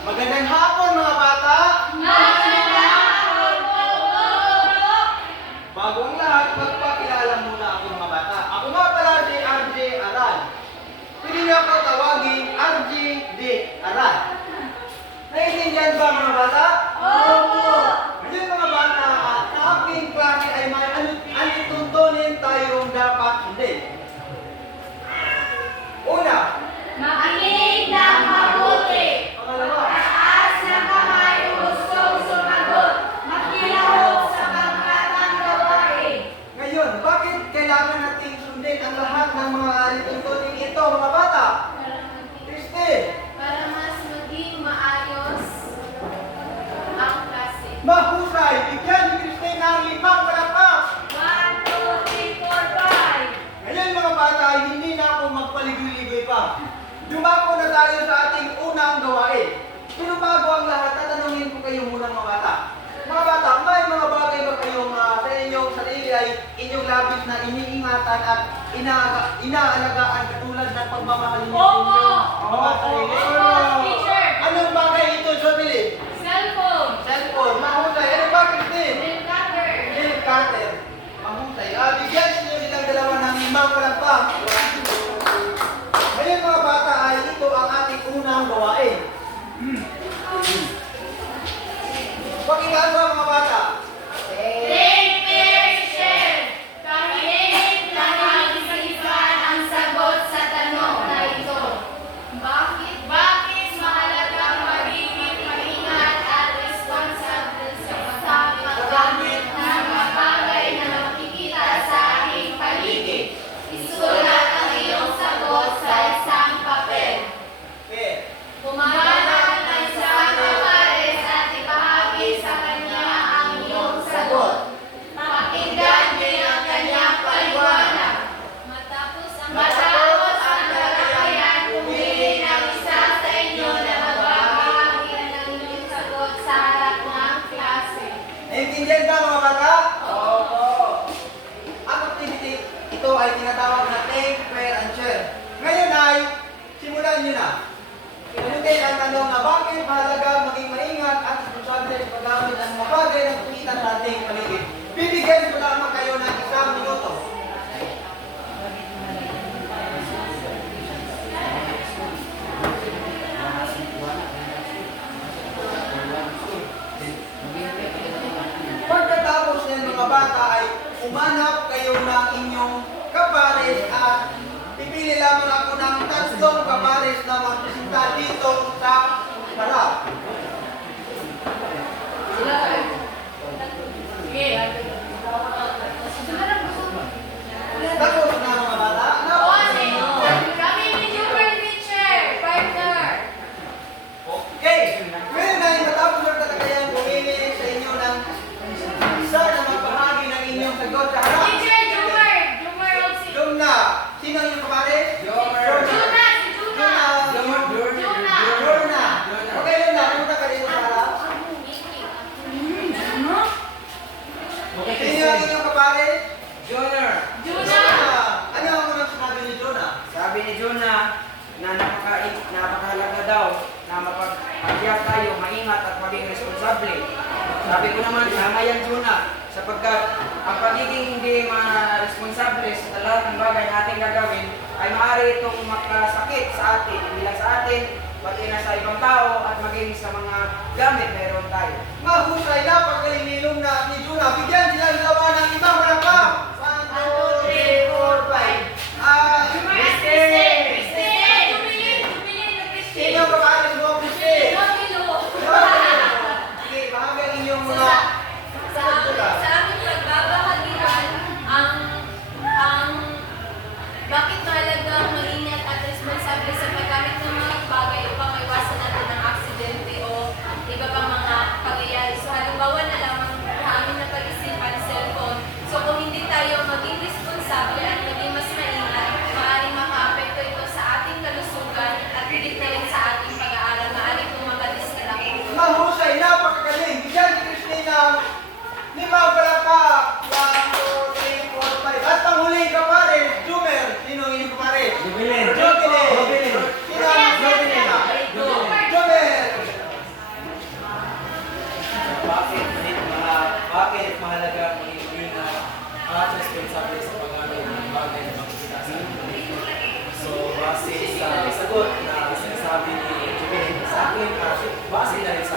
Magandang hapon mga bata! Magandang hapon po! Bago ang lahat, magpakilala muna ako mga bata. Ako nga pala si RJ Aral. Pwede niyo ako tawagin RJ D. Aral. Naiintindihan ba mga bata? Opo! Ngayon mga bata, sa aking klase ay may alituntunin tayong dapat sundin. Una, Makinig ng mabuti! pangalawa, Taas ng kamay kung gustong sumagot! Makilahok sa pangkatang gawain! ngayon, bakit kailangan nating sundin ang lahat ng mga alituntunin ito mga bata? Christine, Para mas maging maayos ang klase. mahusay, bigyan ni Christine ng 5 palakpak. 1, 2, 3, 4, 5! Ngayon mga bata, hindi na ako magpaligoy-ligoy pa. Dumako na tayo sa ating unang gawain. Pero bago ang lahat, tatanungin ko kayo muna mga bata. Mga bata, may mga bagay ba kayong sa inyong sarili ay inyong labis na iniingatan at inaalagaan katulad ng pagmamahal niyo sa Opo! inyong mga sarili? Opo, teacher! Anong bagay ito, Jocelyn? Cellphone! Cellphone, mahusay. Ano ba, Christine? Nail cutter! Nail cutter. Mahusay. Bigyan niyo silang dalawa ng 5 palakpak. Ngayon mga bata ay ito ang ating unang gawain. Pakinggan mo mga bata. Take picture! Kahilig na mag-isipan ang sagot sa tanong na ito. Bakit mahalagang magiging maingat at responsable sa paggamit ng mga bagay na makikita sa ating paligid? Isulat ang iyong sagot sa isang papel. Okay. Humanap ng isang kapares at ibahagi sa kanya ang iyong sagot. Pakinggan din ang kanyang paliwanag. Matapos ang talakayan, pumili ng isa sa inyo na magbahagi ng iyong sagot sa harap ng klase. Naintindihan ba mga bata? Opo. Ang activity ito ay tinatawag na take, pair, and share. Ngayon ay simulan nyo na. Sagutin ang tanong na bakit mahalaga maging maingat at responsable sa paggamit ng mga bagay na nakikita sa ating paligid. Bibigyan ko lamang kayo ng 1 minuto. Pagkatapos ng mga bata ay umanap kayo ng inyong kapares at pipili lamang ako ng 3 kapares na magpresenta dito sa harap. Tapos na mga bata? Kami ni Jupiter teacher, partner. Okay. Ngayon ay matapos ang talakayan, pumili sa inyo ng isa na magbahagi ng inyong sagot sa harap. Teacher, Jupiter Oxy. Doon na. Sino ang inyong kapares? Juna, si Juna. Jorna. Okay, yun na. Punta ka dito sa harap. Sino ang inyong kapares? Juna. Ano ang unang sinabi ni Jonah? Sabi ni Jonah na napakahalaga daw na mapag-akyat tayo, maingat at maging responsable. Sabi ko naman, tama yan Jonah, sapagkat ang pagiging hindi responsable sa lahat ng bagay na ating gagawin ay maaari itong makasakit sa atin, hindi lang sa atin, pati na sa ibang tao at maging sa mga gamit meron tayo. Mahusay na pagkalinilong na ni Jonah. Bigyan sila ng lawa ng 5 palakpak. 1, 2, 3, 4, 5. Sino ang kapares mo, Christine? Okay, bahagi ang inyong mga Sa aming pagbabahagihan, bakit mahalagang maingat at responsable sa paggamit ng mga bagay upang maiwasan natin ang aksidente o iba pang mga pangyayari. So halimbawa na lamang sa amin na pag-isipan, cellphone. So kung hindi tayo maging responsable at maging mas maingat, maaaring makaapekto ito sa ating kalusugan at higit na rin sa ating pag-aaral. Maaaring kung makadistract. mahusay na pagkagaling. Bigyan si Christine ng 5 palakpak. 1, 2, 3, 4, 5. At panghuling kapares, Jumer. Sino ang inyong kapares? Jubilin. Jubilin. Jubilin. Sino ang Jubilin? Jumer. bagay kasi base na rin sa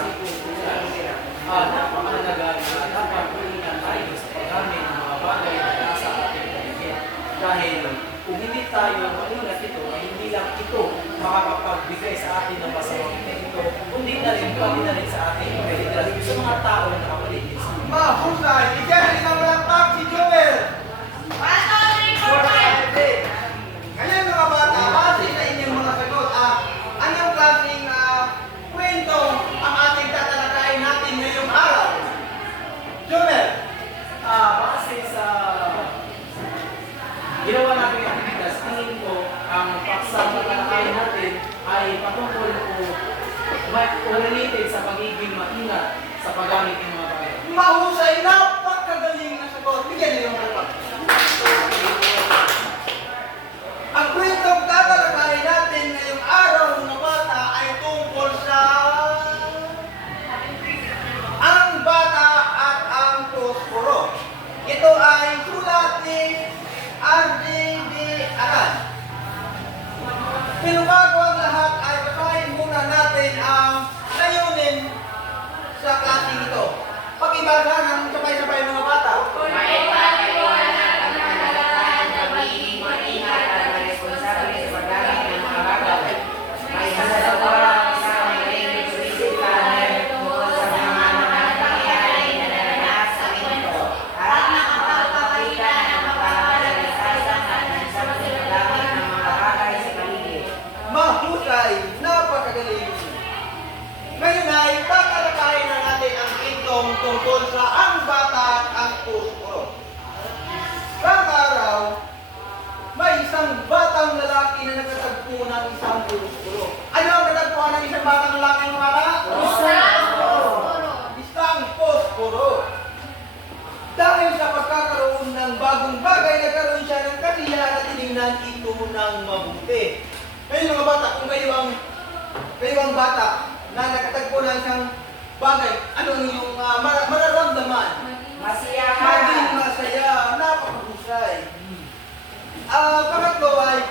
napakahalaga na dapat maingat tayo sa paggamit ng mga bagay na nasa ating paligid. Dahil kung hindi tayo maingat ito, ay hindi lang ito makakapagbigay sa atin ng masamang epekto, kundi na rin pati na rin sa ating pagkaligtas sa mga tao na nakapaligid sa atin. Mahusay! Bigyan rin ng malakpak si Joel! Ngayon mga bata, base sa inyong mga sagot, anong klaseng kwento ang ating tatalakayin natin ngayong araw? Joel! Base sa ginawa natin yung aktivitas, tingin ko ang paksang tatalakayin natin ay patungkol o related sa pagiging maingat sa paggamit ng mga bagay. Mahusay! Napakagaling na sagot! Bigyan rin ng malakpak. Ang kwentong tatalakayin natin ngayong araw mga bata ay tungkol sa ang bata at ang posporo. Ito ay sulat ni R.J.D. Aran. Pero bago ang lahat ay basahin muna natin ang layunin sa klaseng ito. Pag-ibasa ng sabay-sabay mga bata. Mahusay, napakagaling. Ngayon ay tatalakayin na natin ang kwentong tungkol sa ang bata at ang posporo. Isang araw, may isang batang lalaki na nagtatagpo ng isang posporo. Ano ang natagpuan ng isang batang lalaki ng bata? Isang posporo. Dahil sa pagkakaroon ng bagong bagay, nagkaroon siya ng kasiyahan na tinignan ito ng mabuti. Ngayon mga bata, kung kayo ang bata na nakatagpo ng isang bagay, ano ang iyong mararamdaman? Maging masaya, napakahusay. Pangatlo ay,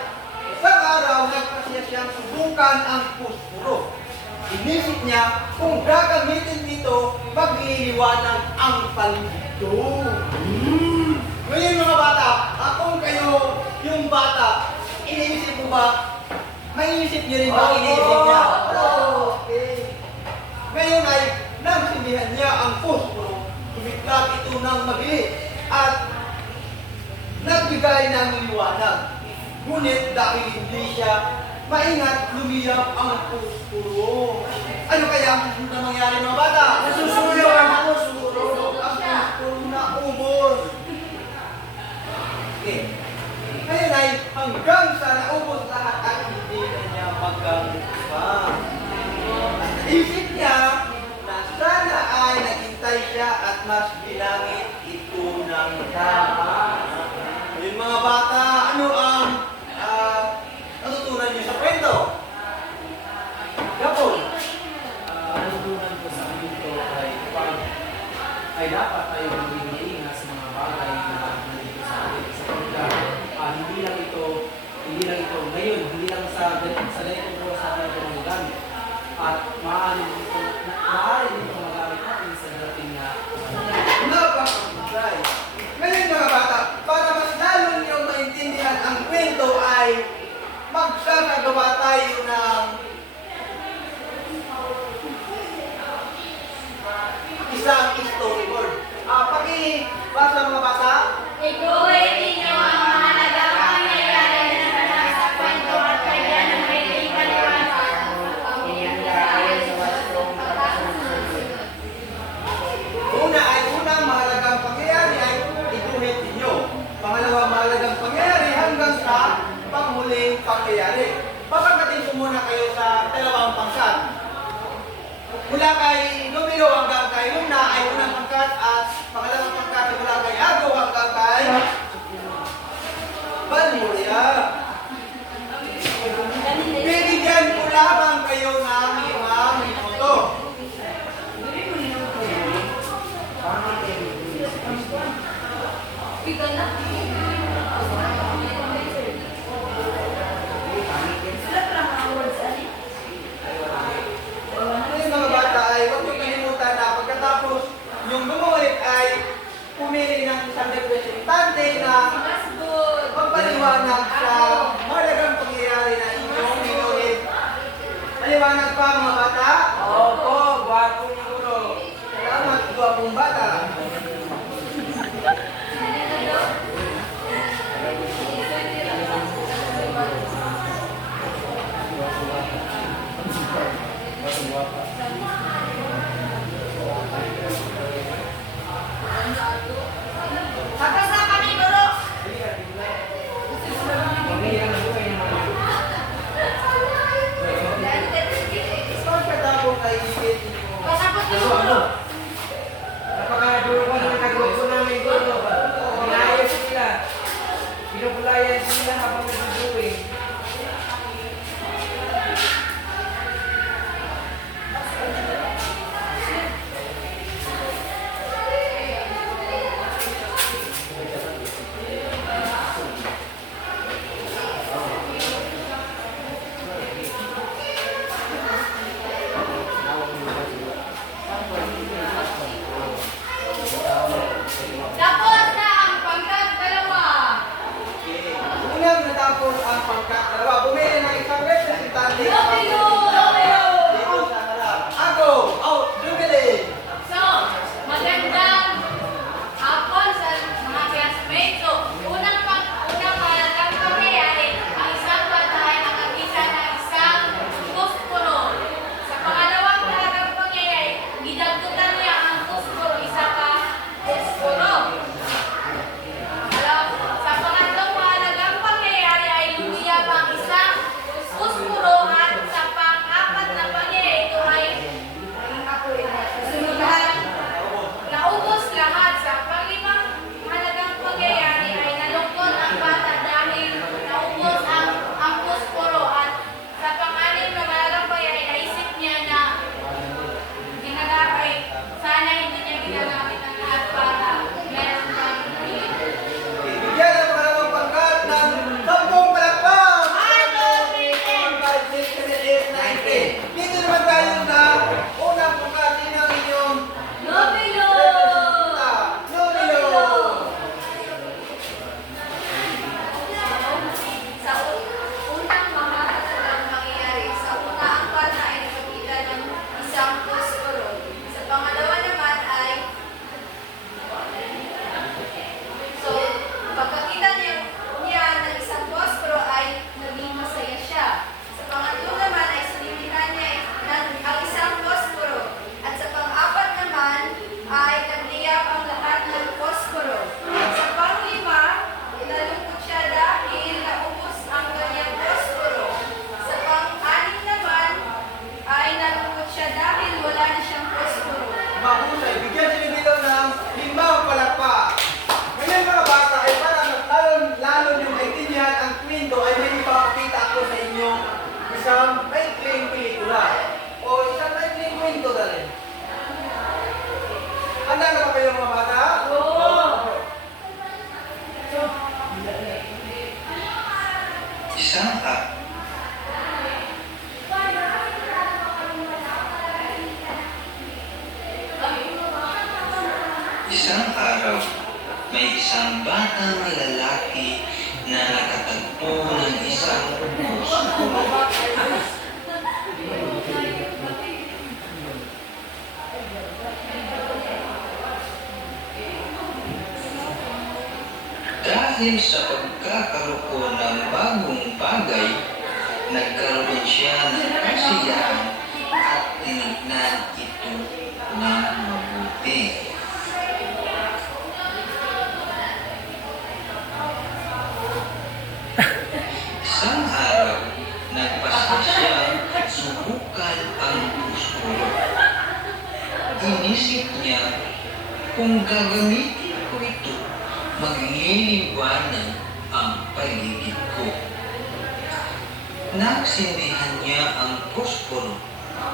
isang araw nagpasya siyang subukan ang posporo. Inisip niya kung gagamitin dito, magliliwanag ang paligid. Ngayon mga bata, kung kayo yung bata, iniisip mo ba? May isip niyo rin ba ang iniisip niya? Okay. Ngayon ay nagsindihan niya ang posporo, tumiklat ito ng mabilis at nagbigay ng liwanag. Ngunit dahil hindi siya maingat, lumiyap ang posporo. Ano kaya ang susunod na mangyari mga bata? Nasusunog ang posporo. Ang posporo na ubos. Okay. Ngayon ay hanggang sa naubos lahat at hindi na niya maggamit pa. Isip niya na sana ay naghintay siya at mas binangit ito ng tama. Yung mga bata, ano ang natutunan niyo sa kwento? Gapon. Natutunan ko sa dito ay dapat tayo maging maingat sa mga bagay na nandito sa atin. Sapagkat hindi lang ito ngayon, hindi lang sa ganitong oras sa atin ito magagamit. At maaari dito magamit natin sa dating na Napakahusay. Ngayon mga bata, para mas lalo niyong maintindihan ang kwento ay magsasagawa tayo ng isang storyboard. Pakibasa mga bata. Iguhin ninyo ang mahalagang pangyayari na naganap sa kwento at kaya ng may ikaliwanag. Unang mahalagang pangyayari ay iguhit ninyo. Pangalawang mahalagang pangyayari hanggang sa panghuling pangyayari. Papagatin ko muna kayo sa dalawang pangkat. Mula kay Lumino hanggang kay Luna ay unang pangkat at pangalawang pangkat ay mula kay Ago hanggang kay Balmuria. Bibigyan ko lamang kayo ng 5 minuto. Bigal na. Sila pala mga words, ano? Tapos na kami, guro. Pagkatapos ay isipin mo. Pasapot yung guro. Napakaduro ko ng kagrupo namin dito. Pinayos sila. Pinupulayan sila habang nagduduwi. Tapos na ang pangkat dalawa. Unang natapos ang pagkakalawa, bumili ng isang representante. Lopilo! Dito sa harap. Ako, out, Jubilee! So, magandang hapon sa mga classmates. So, unang mahalagang pangyayari, ang isang bata ay nakakita ng isang posporo. Sa pangalawang mahalagang pangyayari, gidagdutan niya ang posporo, isa pa posporo. Sa pangatlong mahalagang pangyayari ay lumiyab ang isang posporo at sa pang-apat na pangyayari ito ay sunod-lahat. Naubos lahat. Sa panglimang mahalagang pangyayari ay nalungkot ang bata dahil naubos ang posporo at sa pang-anim na mahalagang pangyayari naisip niya na ginagamit, sana hindi niya ginagamit ang lahat para meron kang ulit. Bigyan ang pangalawang pangkat ng 10 palakpak! Ano, 5, 6, 7, 8, 9, 10. Dito naman tayo na unang pangkat din ang inyong Nobilo! Nobilo! Sa unang mahalagang pangyayari, sa una ang bata ay nakakita ng isang posporo. Sa pangalawa naman ay pagkakita niya ng isang posporo ay naging masaya siya. Sa pangatlo naman ay sinilihan niya ang isang posporo. At sa pang-apat naman ay nagliyab ang lahat ng posporo. Sa panglima, nalungkot siya dahil naubos ang kanyang posporo. Sa pang-anim naman ay nalungkot siya dahil wala na siyang posporo. Mahusay, bigyan si Nobilo ng 5 palakpak. Ngayon mga bata ay para lalo niyong maintindihan ang kwento ay may ipapakita ako sa inyo isang maikling pelikula o isang maikling kwento na rin. Handa na ba kayo mga bata? Oo! Isang araw, may isang batang lalaki na nakatagpo ng isang posporo. Dahil sa pagkakaroon ng bagong bagay, nagkaroon siya ng kasiyahan at tinignan ito ng mabuti. Isang araw, nagpasya siyang subukan ang posporo. Inisip niya, kung gagamitin ko ito, magliliwanag ang paligid ko. Nagsindihan niya ang posporo.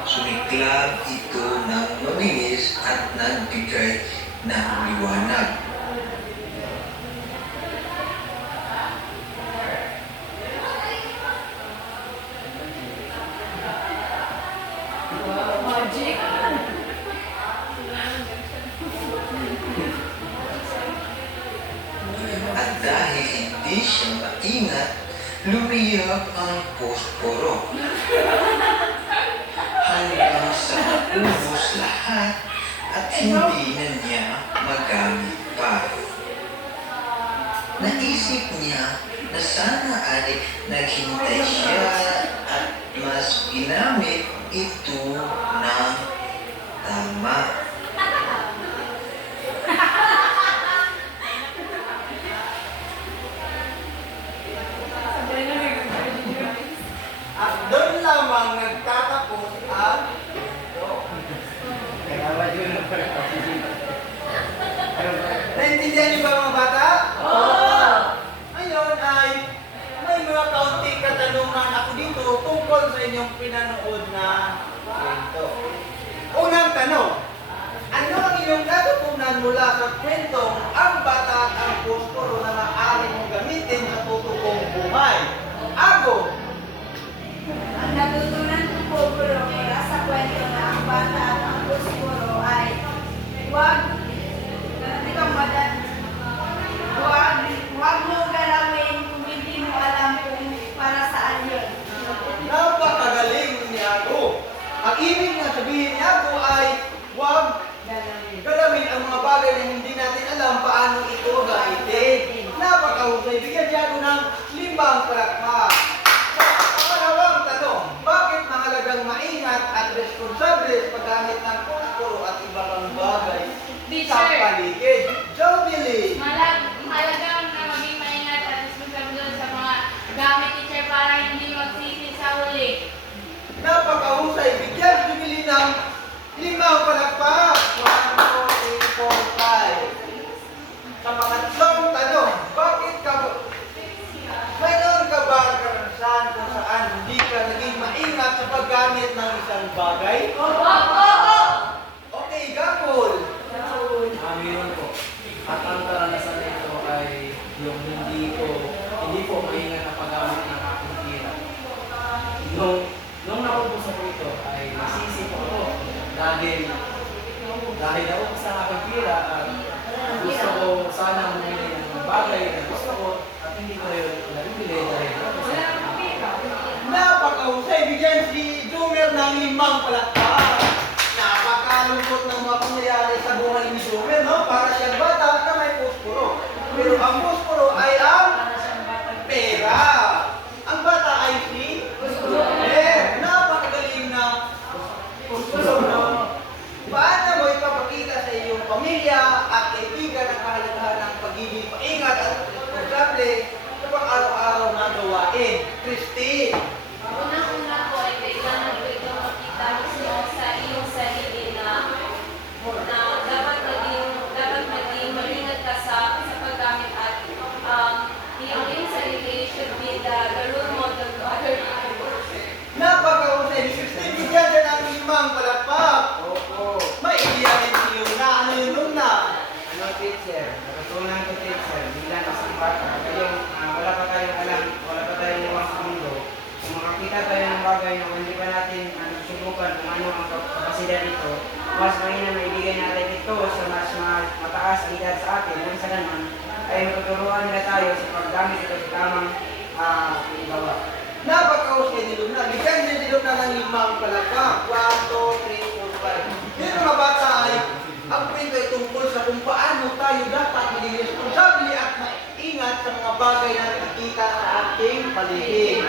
Sumiklab ito ng mabilis at nagbigay ng liwanag. Magic! At dahil hindi siya maingat, lumiyab ang posporo. Hanggang sa naubos lahat at hindi na niya magamit pa. Naisip niya na sana ay naghintay siya at mas ginamit ito na tama. At doon lamang nagtatapos ang kwento. Kaya ba yun? Naintindihan niyo ba mga bata? Oo! Ngayon ay may mga kaunting katanungan ako dito tungkol sa inyong pinanood na kwento. Unang tanong, ano ang inyong natutunan mula sa kwentong ang bata at ang posporo na maaari mong gamitin sa totoong buhay? Ago! Ang natutunan ko po mula sa kwento na ang bata at ang posporo ay huwag mo galawin kung hindi mo alam kung para saan yun. Napakagaling ni Ago. Ang ibig na sabihin ni Ago ay huwag galawin ang mga bagay na hindi natin alam paano ito gamitin. Napakahusay. Bigyan niya Ago ng 5 palakpak. Pangalawang tanong, bakit mahalagang maingat at responsable sa paggamit ng posporo at iba pang bagay sa paligid? Jobilly. Mahalagang na maging maingat at responsable sa mga gamit teacher para hindi magsisi sa huli. Napakahusay. Bigyan Jobilly ng 5 palakpak. 1, 2, 3, 4, 5. Sa pangatlong tanong, bakit ka mayroon ka ba ang karanasan kung saan hindi ka naging maingat sa paggamit ng isang bagay? Okay, Gakul. Meron po. At ang karanasan nito ay yung hindi po maingat na paggamit ng aking tira. Nung nakubusan ko ito ay nasisi po ako dahil ako sa aking tira at gusto ko sana bumili ng mga bagay na gusto ko at hindi ko yun nabibili dahil ako sa aking tira. Napakahusay. Bigyan si Jumer ng 5 palakpak. Napakalungkot ng mga pangyayari sa buhay ni Jumer, no? Para siyang bata na may posporo. Pero ang posporo ay ang pera. Ang bata ay si Jumer. Napakagaling na posporo. Paano mo ipapakita sa iyong pamilya at kaibigan ang kahalagahan ng pagiging maingat at responsable sa pang-araw-araw na gawain? Christy. Unang-una po ay kailangan po ito makita mismo sa iyong sarili na dapat maging malingat ka sa paggamit at iyong sarili should be the role model to other people. Napakahusay ni Christy. Bigyan ka ng 5 palakpak. Oo. May iiyakin si Yuna. Ano yun Yuna? Ano teacher? Natutunan ko teacher, bilang isang bata, wala pa tayong alam, wala pa tayong liwang sa mundo. Kung makakita tayo ng bagay na hindi pa natin subukan kung ano ang kapasidad nito, mas mainam na ibigay natin ito sa mas mataas na edad sa atin. Nang sa ganun, ay matuturuan nila tayo sa paggamit ito sa tamang gawa. Napakahusay ni Luna. Bigyan din ni Luna ng 5 palakpak. 1, 2, 3, 4, 5. Yun mga bata ay ang kwento ay tungkol sa kung paano tayo dapat maging responsable at maingat sa mga bagay na nakikita sa ating paligid.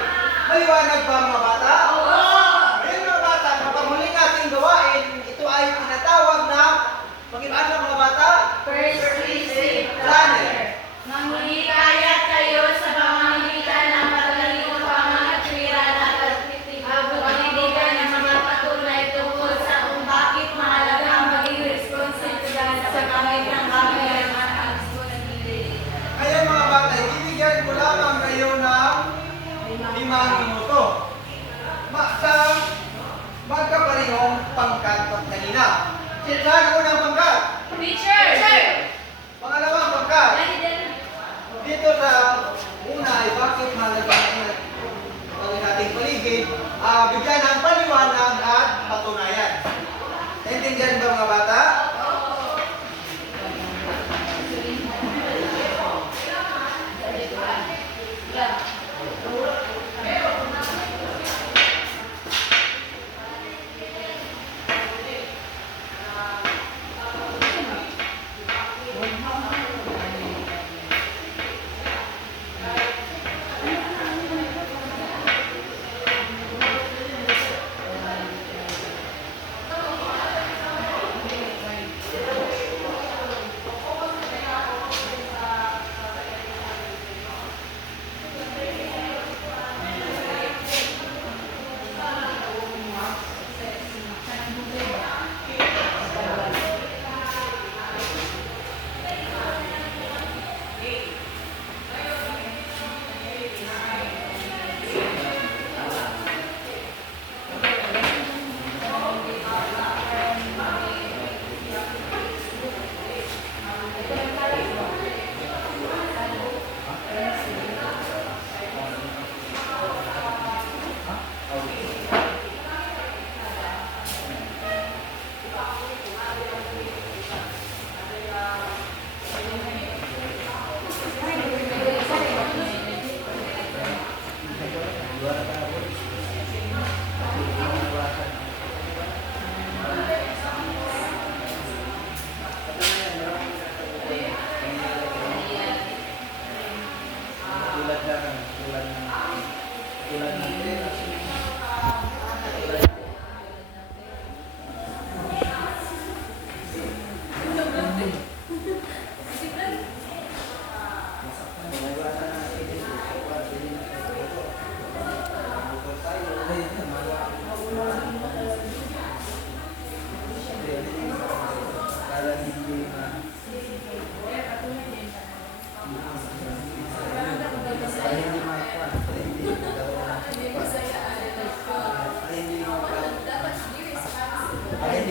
Maliwanag ba mga bata? Oo! Ngayon mga bata, kapag huling ating gawain, ito ay tinatawag na mag-ibasa mga bata? Persuasive Planner. Manghihikayat kayo sa pamamagitan ng magaling pamamatwiran at pagbibigan ng mga patunay tungkol sa kung bakit mahalaga maging responsible sa kanilang bagay at responsibility. Kaya mga bata, ibibigyan ko lamang kayo ng 5 minuto. Sa magkaparehong pangkat at kanina. Saan ang unang pangkat? Teacher! Pangalawang pangkat. Dito sa una ay bakit mahalaga ang ating paligid, bigyan ng paliwanag at patunayan. Naintindihan ba mga bata?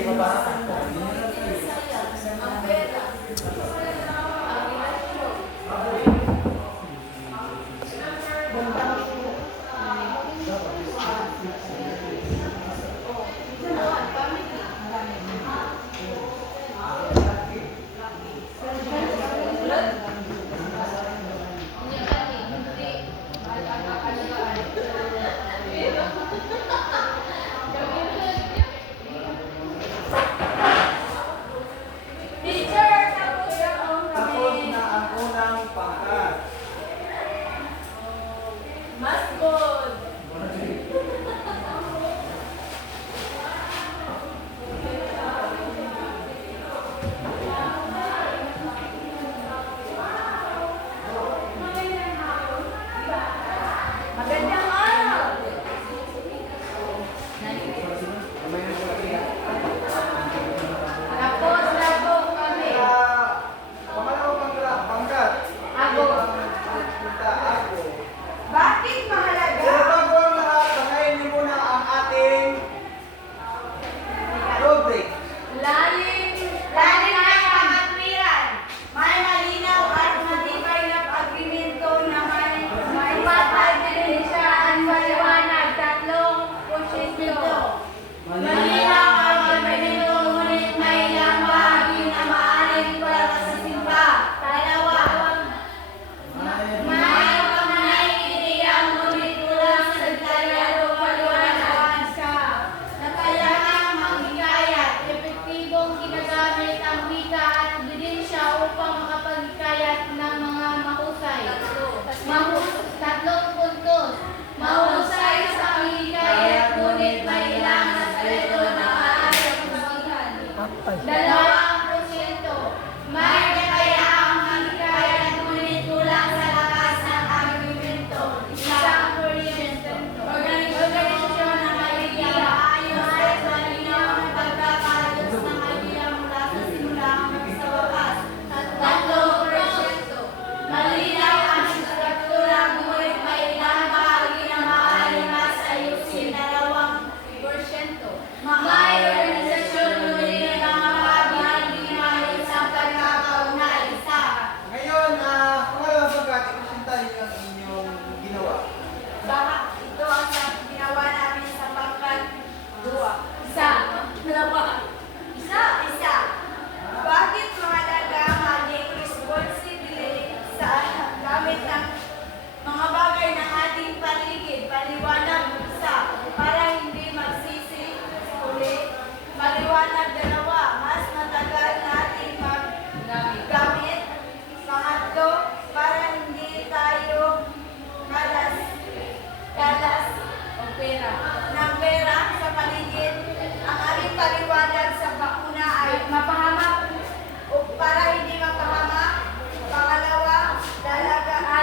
Ang pera. Ang relasyon. Teacher, tapos na ang Tapos na ang unang pangkat. Mascot. Magandang araw. Tapos na po kami. Pangalawang pangkat. Ako. Punta ako. Bakit Pero mahalaga? bago ang lahat, tangayin niyo muna ang ating rubric. Lalim. Lalim ng pangatwiran. May malinaw at matibay na pagrimento na may Mapagdilisyan, maliwanag, tatlong posisyon. malinaw ang pagrimento, ngunit may ilang bahagi na maaaring para sa simba. Dalawa, may kamanay ideyang ngunit kulang sa detalyado paliwanagan sa nakayahang manghikayat. Epektibong ginagamit ang wika at ebidensya upang makapagkayat ng mga mahusay. Tatlong puntos. Mahusay sa panghikayat, ngunit may ilang aspeto na maaaring mabihan. 2%. May kakayahang manghikayat, ngunit kulang sa lakas ng argumento. 1%. Organisasyon ng idea. Ayos at malinaw ang pagkakalos ng idea mula sa simula hanggang sa wakas. 3%. Malinaw ang struktura, ngunit may ilang bahagi na maaaring mas ayusin. 2%. May organisasyon, ngunit may mga bahagi na hindi maayos ang pagkakaunay. 1. Ngayon, pangalawang pangkat, ipresentahin niyo ang inyong ginawa. Baka ito ang ginawa namin sa pangkat 2. Isa. Dalawa. Isa. Bakit mahalaga maging responsible sa gamit ng mga bagay ng ating paligid? Paliwanag. Isa. Para hindi magsisi. Uli. Paliwanag. 2. Mas matagal natin maggamit. Pangatlo. Para hindi tayo kalas O pera. ng pera sa paligid. Ang aming paliwanag sa bakuna ay mapahamak o para hindi mapahamak. Pangalawa,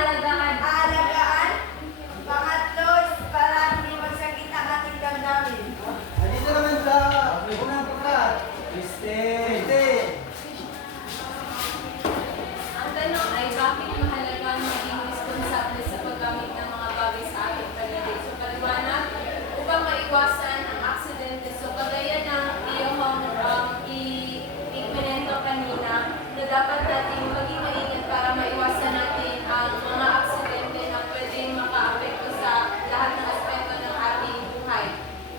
aalagaan. Pangatlo, para hindi magsakit ang ating damdamin. Dito naman sa unang pangkat. Christine. Ang tanong ay bakit mahalaga maging responsable sa paggamit ng mga bagay sa ating paligid? So, paliwanag, upang maiwasan ang aksidente. So, kagaya ng iyong ikwento kanina, na dapat natin maging maingat para maiwasan natin ang mga aksidente na pwedeng maka-apekto sa lahat ng aspeto ng ating buhay.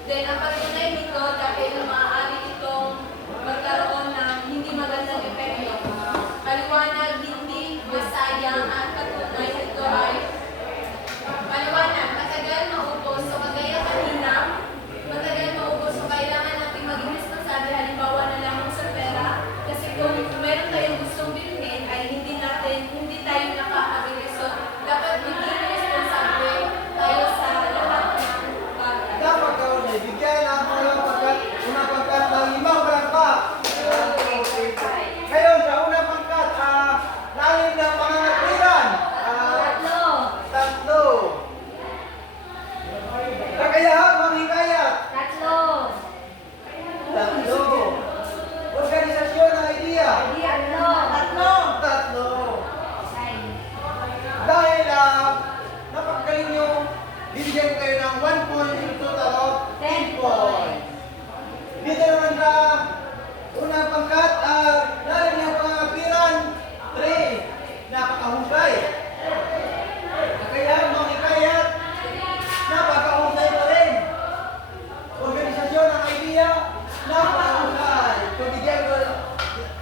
Then, ang patunay nito, dahil maaari itong magkaroon ng hindi magandang epekto. Paliwanag, hindi masayang at patunay ito ay paliwanag, matagal maubos. So, kagaya kanina, matagal maubos. So, kailangan natin maging responsable. Halimbawa na lamang sa pera. Kasi kung meron tayong gustong bilhin, ay hindi tayo nakakabili. So, dapat maging responsable tayo sa lahat ng bagay. Dapat ka ulit. Bigyan ang pangalawang pangkat. Unang pangkat ng 5 palakpak. Ngayon, sa unang pangkat, lalim ng pangangatwiran. Tatlo. Kakayahang manghikayat. Tatlo. Organisasyon ng idea. Tatlo. Dahil napakagaling nyo, bibigyan ko kayo ng 1 point in total of 10 points. Dito naman sa unang pangkat, lalim ng pangapiran, 3, napakahusay. Kaya mga ikayat, napakahusay pa rin. Organisasyon ng idea, napakahusay. So, bigyan ko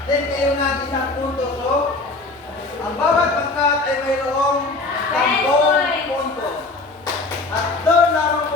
din kayo ng isang punto. So, ang bawat pangkat ay mayroong 10 punto. At doon lamang po